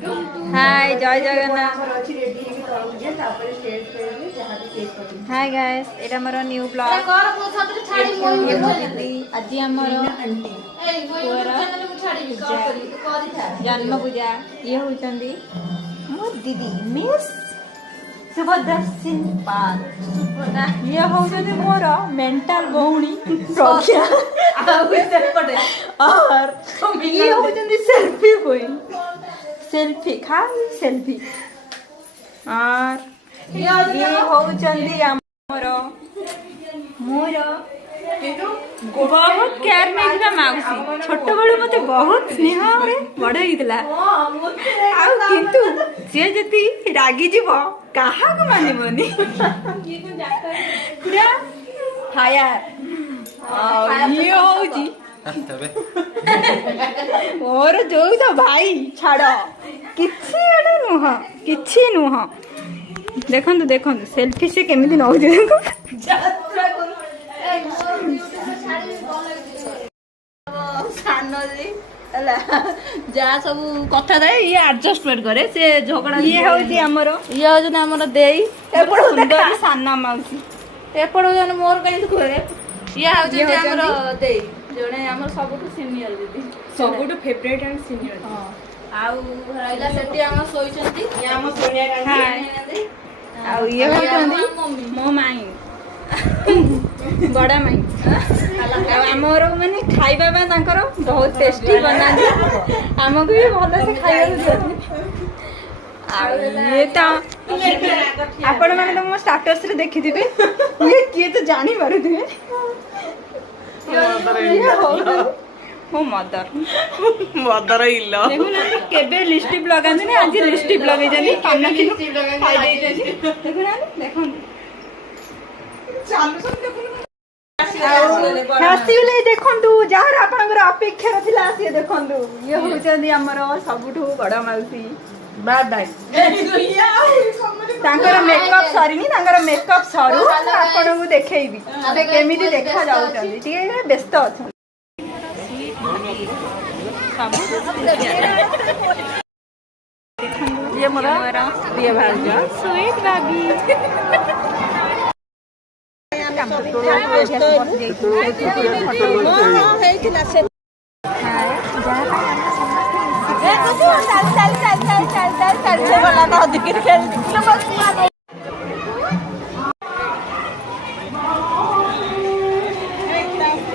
हाय जय Jagannath. Hi guys एटा more new blog. आज आमर जन्म पूजा ये होचंदी मोर दीदी मिस सुभद्रा सिंह पाल। ये होचंदी मोर मेंटल भौणी प्रज्ञा और ये होचंदी सेल्फी क्वीन। सेल्फी खाली सेल्फी और ये होचंदी हमर मोर बहुत केयर नहीं माउसी छोट बड़ू मत बहुत स्नेह बड़ होता किंतु सी जति रागी जीव क्या मानबनी पूरा फायर। ये होची मोर जो तो भाई छाड़ किछि नुह किछि नुह। देखंतु देखंतु सेल्फी से केमिति नौ देखो जहाँ सब कथा थाए ये एडजस्टमेंट करे से झगड़ा। ये होची हमर ये होची हमर देई एपड़ सुंदर साना माउसी एपड़ जन मोर कहीं दुख करे। ये होची हमर देई जने हमर सबटु सीनियर दीदी सबटु फेवरेट एंड सीनियर। हां आउ राइला सेठी हमर सोइचंती ये हमर सोनिया गांधी आउ ये होचंदी मो माई बड़ा माई आमर माने खाइबा बा तांकर बहुत टेस्टी बनांदी हमको भी भलो से खाइबा दियती। ये तो आपण माने तो मो स्टेटस रे देखिथिबे ये किए तो जानी पारुथिबे हो मदर मदर इल्लो देखुना केबे लिपस्टिक लगांदी ने आज लिपस्टिक लगै जानी कान की खाइ दे जानी देखुना देखन चालू सब देखुन हासिले देखंतु जार आपनकर अपेक्षा रथिला से देखंतु ये होचंदी हमर सबठु बड़ माउसी। बाय बाय तांकर मेकअप सरीनी तांकर मेकअप सरू आपनकु देखैबी से केमिति देखा जाउचंदी ठीक है व्यस्त अछन। ये मोरा प्रिय भांजा स्वीट बेबी